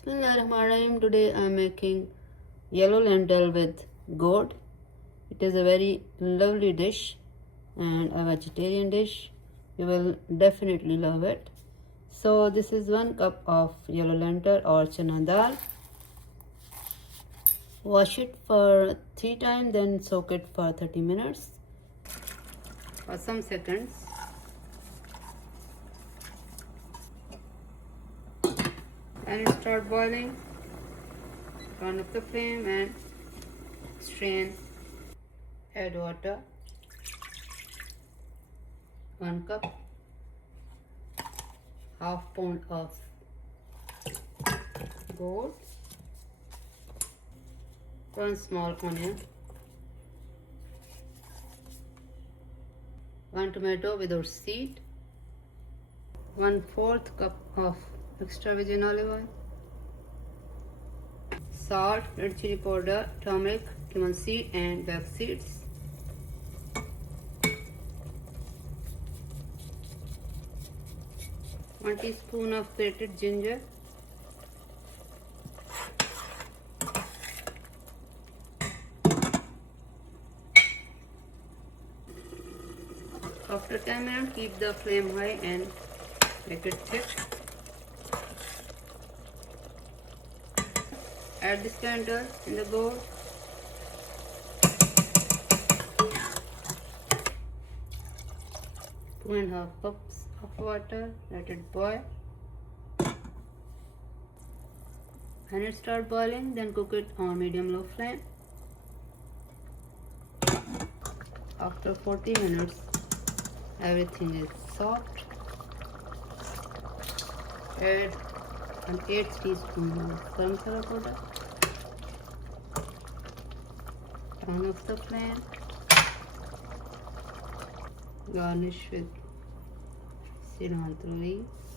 Bismillahirrahmanirrahim. Today I am making yellow lentil with gourd. It is a very lovely dish and a vegetarian dish. You will definitely love it. So this is 1 cup of yellow lentil or chana dal. Wash it for 3 times, then soak it for 30 minutes or some seconds. And it start boiling. Turn up the flame and strain. Add water. 1 cup. Half pound of gourd. 1 small onion. 1 tomato without seed. 1/4 cup of extra virgin olive oil. Salt, red chili powder, turmeric, cumin seed and black seeds. One teaspoon of grated ginger. After 10 minutes, keep the flame high and make it thick. Add this candle in the bowl. Two and a half cups of water. Let it boil. When it starts boiling, then cook it on medium-low flame. After 40 minutes, everything is soft. Add an 8 teaspoon of garam masala powder. Turn off the flame. Garnish with cilantro leaves.